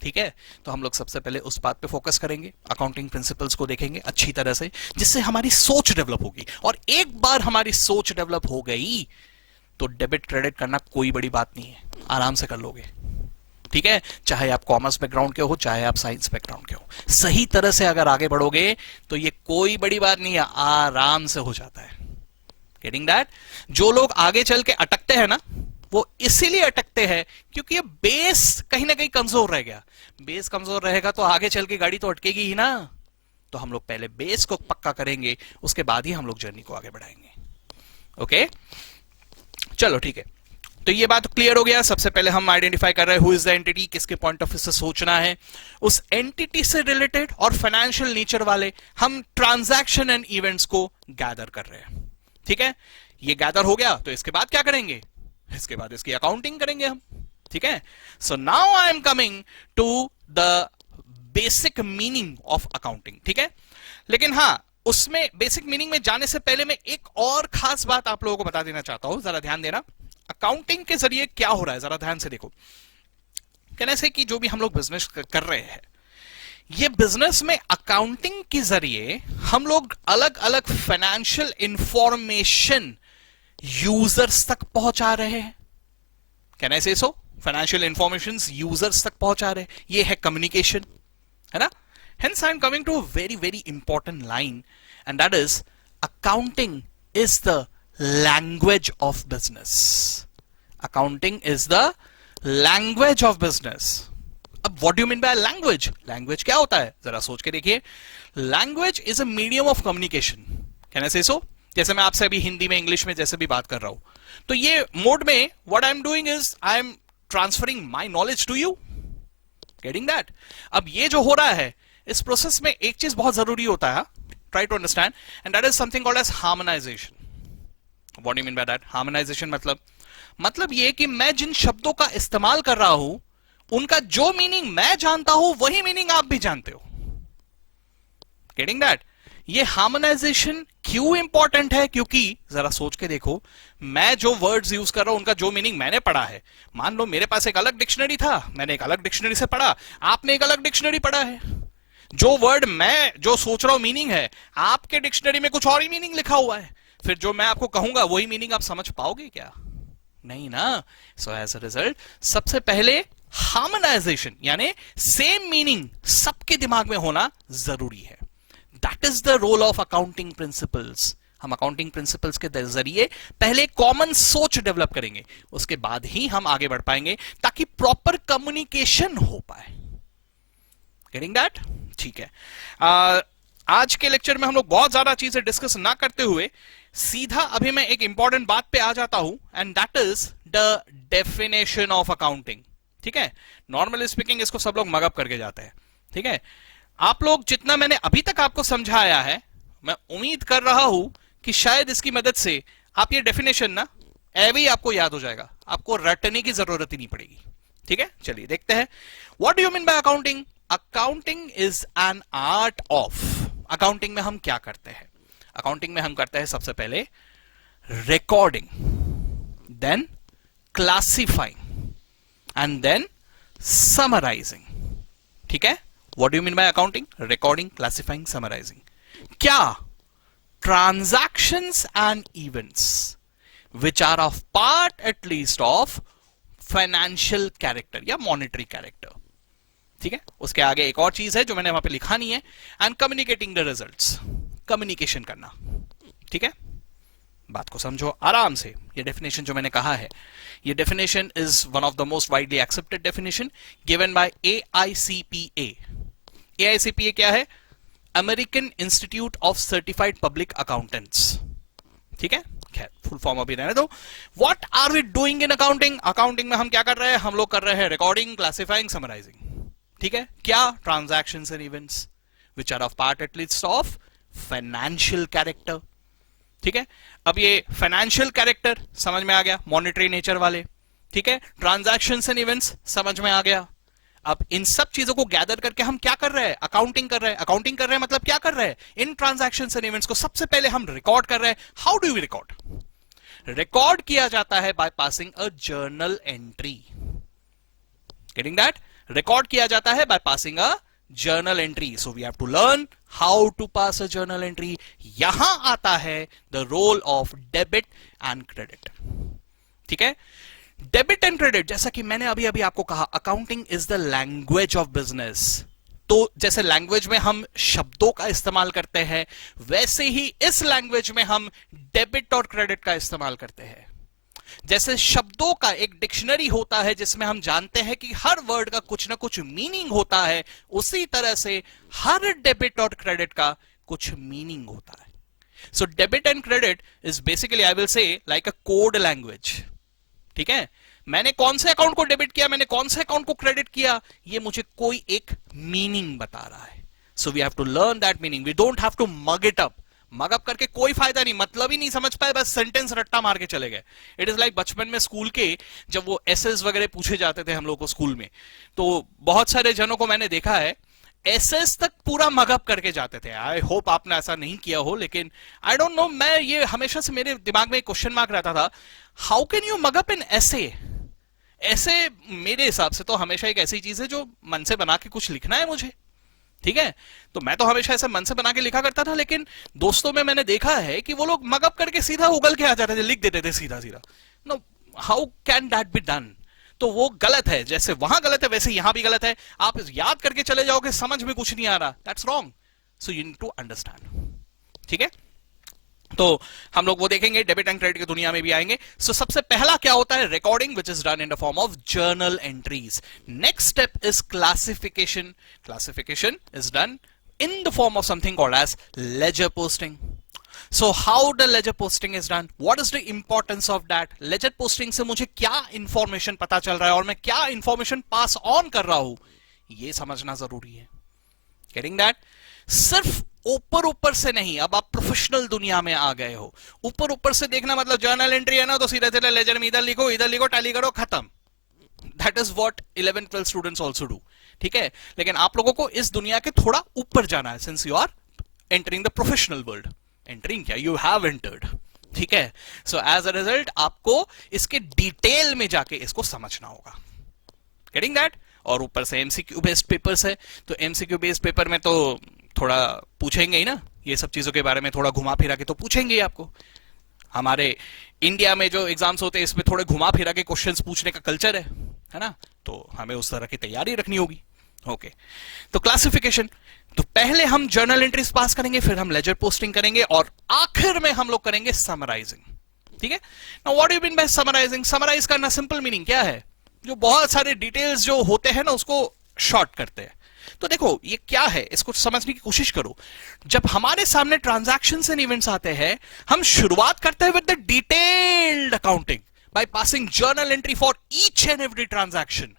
ठीक है। तो हम लोग सबसे पहले उस बात पे फोकस करेंगे, अकाउंटिंग प्रिंसिपल्स को देखेंगे अच्छी तरह से, जिससे हमारी सोच डेवलप होगी। और एक बार हमारी सोच डेवलप हो गई तो डेबिट क्रेडिट करना कोई बड़ी बात नहीं है, आराम से कर लोगे। ठीक है। चाहे आप कॉमर्स बैकग्राउंड के हो, चाहे आप साइंस बैकग्राउंड के हो, सही तरह से अगर आगे बढ़ोगे तो ये कोई बड़ी बात नहीं है, आराम से हो जाता है। Getting that? जो लोग आगे चल के अटकते हैं ना, वो इसीलिए अटकते हैं क्योंकि ये बेस कहीं ना कहीं कमजोर रह गया। बेस कमजोर रहेगा तो आगे चल के गाड़ी तो अटकेगी ही ना। तो हम लोग पहले बेस को पक्का करेंगे, उसके बाद ही हम लोग जर्नी को आगे बढ़ाएंगे। ओके, चलो ठीक है। तो ये बात क्लियर हो गया। सबसे पहले हम आइडेंटिफाई कर रहे हैं हु इज द एंटिटी, किसके पॉइंट ऑफ व्यू से सोचना है, उस एंटिटी से रिलेटेड और फाइनेंशियल नेचर वाले हम ट्रांजैक्शन एंड इवेंट्स को गैदर कर रहे हैं। ठीक है। ये गैदर हो गया तो इसके बाद क्या करेंगे? इसके बाद इसकी अकाउंटिंग करेंगे हम। ठीक है। So now I am coming to the basic meaning of accounting. ठीक है। लेकिन हाँ, उसमें बेसिक मीनिंग में जाने से पहले मैं एक और खास बात आप लोगों को बता देना चाहता हूं, जरा ध्यान देना। अकाउंटिंग के जरिए क्या हो रहा है जरा ध्यान से देखो। कहने से कि जो भी हम लोग बिजनेस कर रहे हैं, ये बिजनेस में अकाउंटिंग के जरिए हम लोग अलग अलग फाइनेंशियल इंफॉर्मेशन यूजर्स तक पहुंचा रहे हैं। कैन आई से सो? फाइनेंशियल इंफॉर्मेशन यूजर्स तक पहुंचा रहे, ये है कम्युनिकेशन, है ना? Hence, I am coming to a very, very important line, and that is accounting is the language of business. Accounting is the language of business. अब what do you mean by language? Language क्या होता है? जरा सोच के देखिए. Language is a medium of communication. Can I say so? जैसे मैं आपसे अभी हिंदी में, इंग्लिश में जैसे भी बात कर रहा हूं, तो ये मोड में what I am doing is I am transferring my knowledge to you. Getting that? अब ये जो हो रहा है, इस प्रोसेस में एक चीज बहुत जरूरी होता है, try to understand, and that is something called as harmonisation. What do you mean by that? Harmonisation मतलब ये कि मैं जिन शब्दों का इस्तेमाल कर रहा हूं, उनका जो मीनिंग मैं जानता हूं वही मीनिंग आप भी जानते हो. Getting that? ये हार्मोनाइजेशन क्यों इंपॉर्टेंट है? क्योंकि जरा सोच के देखो, मैं जो वर्ड्स यूज कर रहा हूं उनका जो मीनिंग मैंने पढ़ा है, मान लो मेरे पास एक अलग डिक्शनरी था, मैंने एक अलग डिक्शनरी से पढ़ा, आपने एक अलग डिक्शनरी पढ़ा है. जो वर्ड मैं जो सोच रहा हूं मीनिंग है, आपके डिक्शनरी में कुछ और ही मीनिंग लिखा हुआ है. फिर जो मैं आपको कहूंगा वही मीनिंग आप समझ पाओगे क्या? नहीं ना. सो एज अ रिजल्ट, सबसे पहले हार्मोनाइजेशन यानी सेम मीनिंग सबके दिमाग में होना जरूरी है. That is the role of accounting principles. हम अकाउंटिंग प्रिंसिपल्स के जरिए पहले कॉमन सोच डेवलप करेंगे, उसके बाद ही हम आगे बढ़ पाएंगे ताकि प्रॉपर कम्युनिकेशन हो पाए. Getting that? ठीक है. आज के लेक्चर में हम लोग बहुत ज्यादा चीजें डिस्कस ना करते हुए सीधा अभी मैं एक इंपॉर्टेंट बात पे आ जाता हूं, and that is the definition of accounting. ठीक है? नॉर्मली स्पीकिंग इसको सब लोग मगअप करके जाते हैं. ठीक है? आप लोग जितना मैंने अभी तक आपको समझाया है, मैं उम्मीद कर रहा हूं कि शायद इसकी मदद से आप ये डेफिनेशन ना ऐसे ही आपको याद हो जाएगा, आपको रटने की जरूरत ही नहीं पड़ेगी. ठीक है? चलिए देखते हैं. What do you mean by accounting? Accounting is an art of. Accounting में हम क्या करते हैं? अकाउंटिंग में हम करते हैं सबसे पहले recording, then classifying, and then summarizing. ठीक है? What do you mean by accounting? Recording, classifying, summarizing. क्या? Transactions and events which are of part at least of financial character या मॉनेटरी कैरेक्टर. ठीक है? उसके आगे एक और चीज है जो मैंने वहां पे लिखा नहीं है, and communicating the results. Communication करना. ठीक है? बात को समझो आराम से. ये डेफिनेशन जो मैंने कहा है, ये definition is one of the most widely accepted definition given by AICPA. AICPA क्या है? American Institute of Certified Public Accountants. ठीक है? खैर, फुल फॉर्म अभी रहने दो. व्हाट आर वी डूइंग इन अकाउंटिंग? अकाउंटिंग में हम क्या कर रहे हैं? हम लोग कर रहे हैं रिकॉर्डिंग, क्लासिफाइंग, समराइजिंग. ठीक है? क्या? Transactions and events which are of part at least of financial character. ठीक है? अब ये फाइनेंशियल कैरेक्टर समझ में आ गया, मॉनेटरी नेचर वाले. ठीक है? ट्रांजैक्शंस एंड इवेंट्स समझ में आ गया. अब इन सब चीजों को गैदर करके हम क्या कर रहे हैं? अकाउंटिंग कर रहे हैं. अकाउंटिंग कर रहे हैं मतलब क्या कर रहे हैं? इन ट्रांजैक्शंस एंड इवेंट्स को सबसे पहले हम रिकॉर्ड कर रहे हैं. How do we record? Record किया जाता है by passing a journal entry. Getting that? Record किया जाता है by passing a journal entry. So we have to learn how to pass a journal entry. यहां आता है the role of debit and credit. ठीक है? डेबिट एंड क्रेडिट, जैसा कि मैंने अभी अभी आपको कहा, accounting is the language of business. तो जैसे लैंग्वेज में हम शब्दों का इस्तेमाल करते हैं, वैसे ही इस लैंग्वेज में हम डेबिट और क्रेडिट का इस्तेमाल करते हैं. जैसे शब्दों का एक डिक्शनरी होता है जिसमें हम जानते हैं कि हर वर्ड का कुछ ना कुछ मीनिंग होता है, उसी तरह से हर डेबिट और क्रेडिट का कुछ मीनिंग होता है. So debit and credit is basically, I will say, like a code language. ठीक है? मैंने कौन से अकाउंट को डेबिट किया, मैंने कौन से अकाउंट को क्रेडिट किया, ये मुझे कोई एक मीनिंग बता रहा है. So we have to learn that meaning. We don't have to mug it up. Mug up करके कोई फायदा नहीं, मतलब ही नहीं समझ पाए, बस सेंटेंस रट्टा मार के चले गए. इट इज लाइक बचपन में स्कूल के जब वो एसेस वगैरह पूछे जाते थे हम लोग को स्कूल में, तो बहुत सारे जनों को मैंने देखा है एसएस तक पूरा मगअप करके जाते थे. आई होप आपने ऐसा नहीं किया हो, लेकिन आई डोंट नो, मैं ये हमेशा से मेरे दिमाग में एक क्वेश्चन मार्क रहता था, हाउ कैन यू मगअप इन ऐसे. ऐसे मेरे हिसाब से तो हमेशा एक ऐसी चीज है जो मन से बना के कुछ लिखना है मुझे. ठीक है? तो मैं तो हमेशा ऐसे मन से बना के लिखा करता था, लेकिन दोस्तों में मैंने देखा है कि वो लोग मगअप करके सीधा उगल के आ जाते थे, लिख देते थे सीधा सीधा. No, how can that be done? तो वो गलत है, जैसे वहां गलत है वैसे यहां भी गलत है। आप याद करके चले जाओगे, समझ में कुछ नहीं आ रहा, that's wrong. So you need to understand, ठीक है। तो हम लोग वो देखेंगे, डेबिट एंड क्रेडिट की दुनिया में भी आएंगे। सो सबसे पहला क्या होता है, recording which is done in the form of journal entries. Next step is classification. Classification is done in the form of something called as ledger posting. So how the ledger posting is done? What is the importance of that? Ledger posting से मुझे क्या information पता चल रहा है और मैं क्या इंफॉर्मेशन पास ऑन कर रहा हूं, ये समझना जरूरी है। Getting that? सिर्फ ऊपर ऊपर से नहीं, अब आप प्रोफेशनल दुनिया में आ गए हो। ऊपर ऊपर से देखना मतलब जर्नल एंट्री है ना, तो सीधे सीधे लेजर में इधर लिखो टैली करो, खत्म। That is what 11th-12th students also do, ठीक है। लेकिन आप लोगों को इस दुनिया के थोड़ा ऊपर जाना है, since you are entering the professional world. Entering क्या, यू हैव एंटर्ड, ठीक है। सो एज अ रिजल्ट आपको इसके डिटेल में जाके इसको समझना होगा। Getting that? और ऊपर से एमसीक्यू बेस्ड पेपर्स है, तो एमसीक्यू बेस्ड पेपर में तो थोड़ा पूछेंगे ही ना, ये सब चीजों के बारे में थोड़ा घुमा फिरा के तो पूछेंगे ही आपको। हमारे इंडिया में जो एग्जाम्स होते हैं इसमें थोड़े घुमा फिरा के क्वेश्चंस पूछने का कल्चर है ना, तो हमें उस तरह की तैयारी रखनी होगी। ओके, तो क्लासिफिकेशन, तो पहले हम जर्नल एंट्रीज पास करेंगे, फिर हम लेजर पोस्टिंग करेंगे और आखिर में हम लोग करेंगे समराइजिंग, ठीक है। Now what do you mean by summarising? Summarise करना सिंपल मीनिंग क्या है, जो बहुत सारे डिटेल्स जो होते हैं ना उसको शॉर्ट करते हैं। तो देखो ये क्या है, इसको समझने की कोशिश करो। जब हमारे सामने ट्रांजैक्शंस एंड इवेंट्स आते हैं, हम शुरुआत करते हैं with the detailed accounting by passing journal entry for each and every transaction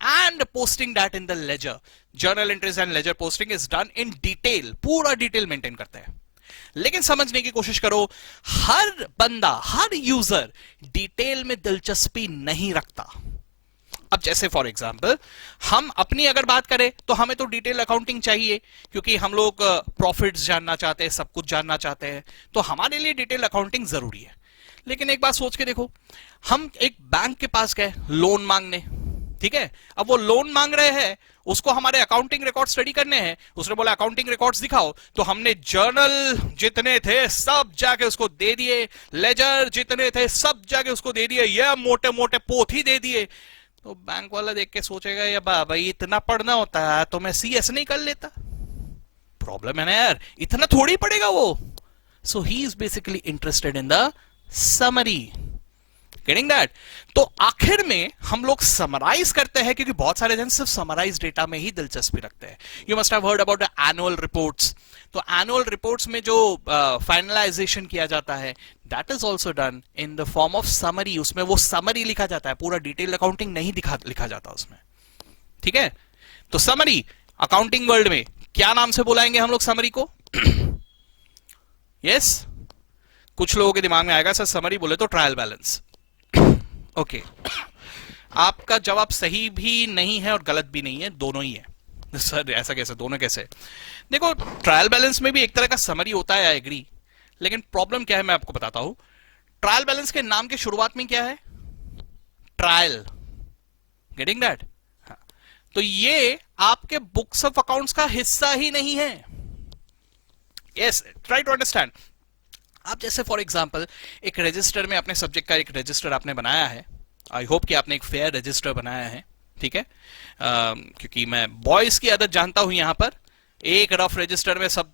and posting that in the ledger. Journal entries and ledger posting is done in detail, पूरा detail maintain करते हैं। लेकिन समझने की कोशिश करो, हर बंदा, हर यूजर डिटेल में दिलचस्पी नहीं रखता। अब जैसे फॉर एग्जांपल हम अपनी अगर बात करें तो हमें तो डिटेल अकाउंटिंग चाहिए, क्योंकि हम लोग प्रॉफिट्स जानना चाहते हैं, सब कुछ जानना चाहते हैं, तो हमारे लिए डिटेल अकाउंटिंग जरूरी है। लेकिन एक बात सोच के देखो, हम एक बैंक के पास गए लोन मांगने, ठीक है। अब वो लोन मांग रहे हैं, उसको हमारे अकाउंटिंग रिकॉर्ड स्टडी करने हैं। उसने बोला अकाउंटिंग रिकॉर्ड्स दिखाओ, तो हमने जर्नल जितने थे सब जाके उसको दे दिए, लेजर जितने थे सब जाके उसको दे दिए, ये मोटे मोटे पोथी दे दिए। तो बैंक वाला देख के सोचेगा ये भाई इतना पढ़ना होता है तो मैं सीएस नहीं कर लेता। प्रॉब्लम है ना यार, इतना थोड़ी पड़ेगा वो। So he is basically interested in the summary. Getting that? तो आखिर में हम लोग समराइज करते हैं, क्योंकि बहुत सारे जन सिर्फ समराइज डेटा में ही दिलचस्पी रखते हैं। You must have heard about the annual reports. तो एनुअल रिपोर्ट्स में जो फाइनलाइजेशन किया जाता है, that is also done in the form of summary. उसमें वो समरी लिखा जाता है, पूरा डिटेल अकाउंटिंग नहीं लिखा जाता उसमें, ठीक है। तो समरी अकाउंटिंग वर्ल्ड में क्या नाम से बुलाएंगे हम लोग समरी को? यस कुछ लोगों के दिमाग में आएगा सर समरी बोले तो ट्रायल बैलेंस। ओके, आपका जवाब सही भी नहीं है और गलत भी नहीं है, दोनों ही है। सर ऐसा कैसे, दोनों कैसे? देखो ट्रायल बैलेंस में भी एक तरह का समरी होता है, आई एग्री, लेकिन प्रॉब्लम क्या है मैं आपको बताता हूं। ट्रायल बैलेंस के नाम के शुरुआत में क्या है? ट्रायल। Getting that? तो ये आपके बुक्स ऑफ अकाउंट्स का हिस्सा ही नहीं है। Yes, try to understand. आप जैसे फॉर एग्जांपल एक रजिस्टर में अपने सब्जेक्ट का एक रजिस्टर आपने बनाया है, आई होप कि आपने एक फेयर रजिस्टर बनाया है, ठीक है। क्योंकि मैं बॉयज की आदत जानता हूं, यहां पर एक रफ रजिस्टर में सब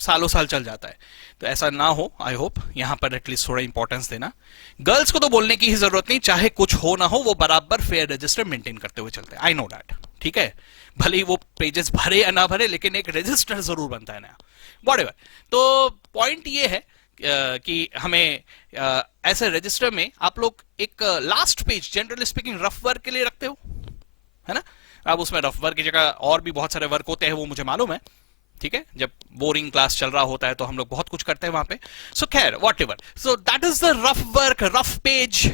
सालों साल चल जाता है, तो ऐसा ना हो, आई होप यहां पर एटलीस्ट थोड़ा इंपॉर्टेंस देना। गर्ल्स को तो बोलने की ही जरूरत नहीं, चाहे कुछ हो ना हो वो बराबर फेयर रजिस्टर मेंटेन करते हुए चलते हैं, आई नो दैट, ठीक है। भले ही वो पेजेस भरे या ना भरे, लेकिन एक रजिस्टर जरूर बनता है नया, व्हाटएवर। तो पॉइंट ये है कि हमें ऐसे रजिस्टर में आप लोग एक last page generally speaking rough work के लिए रखते हो, है ना। अब उसमें रफ वर्क की जगह और भी बहुत सारे वर्क होते हैं, वो मुझे मालूम है, ठीक है। जब बोरिंग क्लास चल रहा होता है तो हम लोग बहुत कुछ करते हैं वहां पे। सो खैर whatever, so that is the rough work, rough page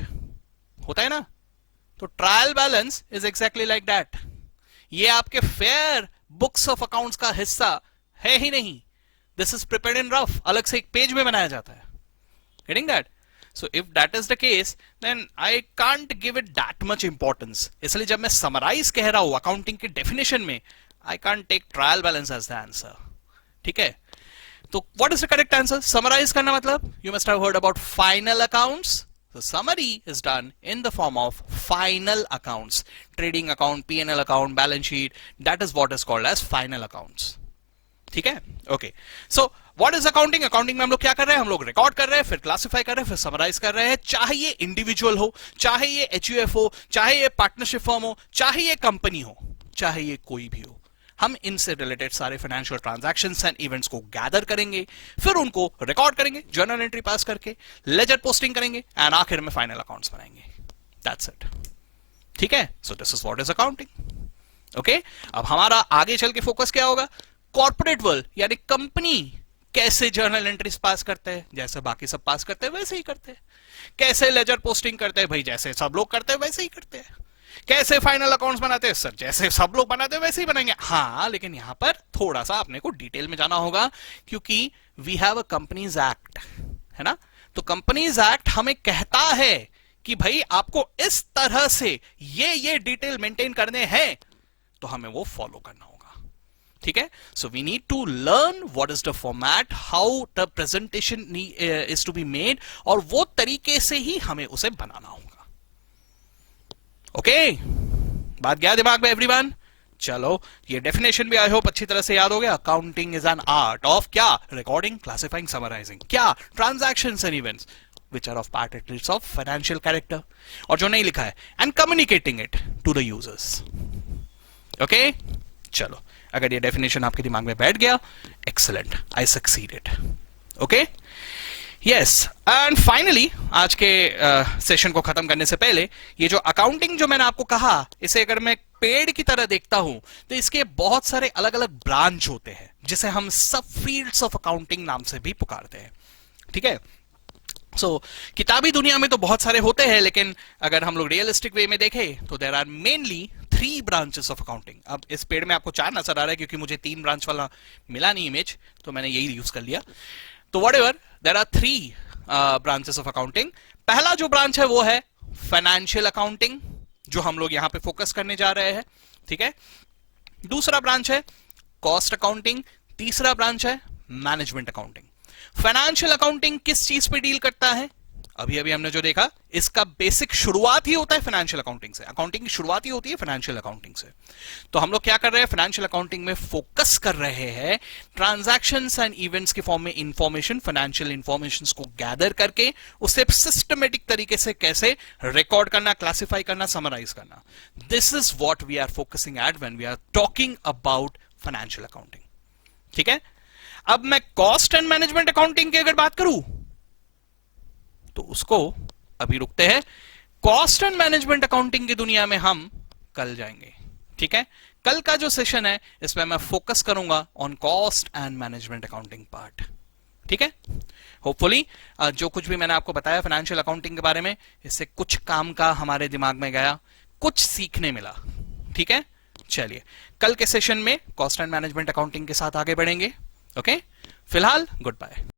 होता है ना। तो trial balance is exactly like that. ये आपके फेयर बुक्स ऑफ अकाउंट्स का हिस्सा है ही नहीं। This is prepared in rough, अलग से एक पेज में बनाया जाता है। Getting that? So if that is the case then I can't give it that much importance. इसलिए जब मैं समराइज कह रहा हूं अकाउंटिंग की डेफिनेशन में, I can't take trial balance as the answer, ठीक है। तो what is the correct answer? Summarise करना मतलब you must have heard about final accounts So summary is done in the form of final accounts. Trading account, P&L account, balance sheet, that is what is called as final accounts. ठीक है? Okay. So what is accounting? Accounting में हम लोग क्या कर रहे हैं? हम लोग रिकॉर्ड कर रहे हैं, फिर क्लासिफाई कर रहे हैं, फिर समराइज कर रहे हैं. चाहे ये इंडिविजुअल हो, चाहे ये HUF हो, चाहे ये पार्टनरशिप फर्म हो, चाहे ये कंपनी हो, चाहे ये कोई भी हो, हम इनसे रिलेटेड सारे फाइनेंशियल ट्रांजैक्शंस एंड इवेंट्स को गैदर करेंगे, फिर उनको रिकॉर्ड करेंगे, जर्नल एंट्री पास करके, लेजर पोस्टिंग करेंगे एंड आखिर में फाइनल अकाउंट्स बनाएंगे. That's it. ठीक है? So this is what is accounting. Okay, अब हमारा आगे चल के फोकस क्या होगा? कॉर्पोरेट वर्ल्ड यानी कंपनी कैसे जर्नल एंट्रीज पास करते हैं, जैसे बाकी सब पास करते हैं वैसे ही करते हैं. कैसे लेजर पोस्टिंग करते हैं, भाई जैसे सब लोग करते हैं वैसे ही करते हैं. कैसे फाइनल अकाउंट्स बनाते हैं, सर जैसे सब लोग बनाते हैं वैसे ही बनाएंगे. हाँ, लेकिन यहां पर थोड़ा सा अपने को डिटेल में जाना होगा, क्योंकि we have a Companies Act, है ना. तो कंपनीज एक्ट हमें कहता है कि भाई आपको इस तरह से ये डिटेल मेंटेन करने हैं, तो हमें वो फॉलो करना होगा. ठीक है? So we need to learn what is the format, how the presentation is to be made, और वो तरीके से ही हमें उसे बनाना होगा. ओके, बात गया दिमाग में एवरीवन? चलो, ये डेफिनेशन भी आई होप अच्छी तरह से याद हो गया. Accounting is an art of क्या? Recording, classifying, summarizing. क्या? Transactions and events which are of part at least of financial character, और जो नहीं लिखा है, and communicating it to the users. Okay, चलो, अगर ये डेफिनेशन आपके दिमाग में बैठ गया, excellent, I succeeded. Okay, yes. And finally आज के सेशन को खत्म करने से पहले, ये जो अकाउंटिंग जो मैंने आपको कहा, इसे अगर मैं पेड़ की तरह देखता हूं, तो इसके बहुत सारे अलग अलग ब्रांच होते हैं, जिसे हम सब फील्ड्स ऑफ अकाउंटिंग नाम से भी पुकारते हैं. ठीक है? सो किताबी दुनिया में तो बहुत सारे होते हैं, लेकिन अगर हम लोग रियलिस्टिक वे में देखें तो there are mainly 3 branches of accounting. अब इस पेड़ में आपको 4 नजर आ रहा है, क्योंकि मुझे 3 ब्रांच वाला मिला नहीं इमेज, तो मैंने यही यूज कर लिया. तो whatever, there are 3 branches of accounting. पहला जो ब्रांच है वो है फाइनेंशियल अकाउंटिंग, जो हम लोग यहां पे फोकस करने जा रहे हैं. ठीक है? दूसरा ब्रांच है कॉस्ट अकाउंटिंग, तीसरा ब्रांच है मैनेजमेंट अकाउंटिंग. फाइनेंशियल अकाउंटिंग किस चीज पे डील करता है? अभी अभी हमने जो देखा, इसका बेसिक शुरुआत ही होता है फाइनेंशियल अकाउंटिंग से. अकाउंटिंग की शुरुआत ही होती है फाइनेंशियल अकाउंटिंग से. तो हम लोग क्या कर रहे हैं? फाइनेंशियल अकाउंटिंग में फोकस कर रहे हैं ट्रांजैक्शंस एंड इवेंट्स के फॉर्म में इंफॉर्मेशन, फाइनेंशियल इंफॉर्मेशन को गैदर करके उसे सिस्टमेटिक तरीके से कैसे रिकॉर्ड करना, क्लासिफाई करना, समराइज करना. This is what we are focusing at when we are talking about financial accounting. ठीक है? अब मैं कॉस्ट एंड मैनेजमेंट अकाउंटिंग की अगर बात करूं, तो उसको अभी रुकते हैं. कॉस्ट एंड मैनेजमेंट अकाउंटिंग की दुनिया में हम कल जाएंगे. ठीक है? कल का जो सेशन है, इसमें मैं फोकस करूंगा on cost and management accounting part. ठीक है? होपफुली जो कुछ भी मैंने आपको बताया फाइनेंशियल अकाउंटिंग के बारे में, इससे कुछ काम का हमारे दिमाग में गया, कुछ सीखने मिला. ठीक है? चलिए, कल के सेशन में कॉस्ट एंड मैनेजमेंट अकाउंटिंग के साथ आगे बढ़ेंगे. ओके, फिलहाल गुड बाय.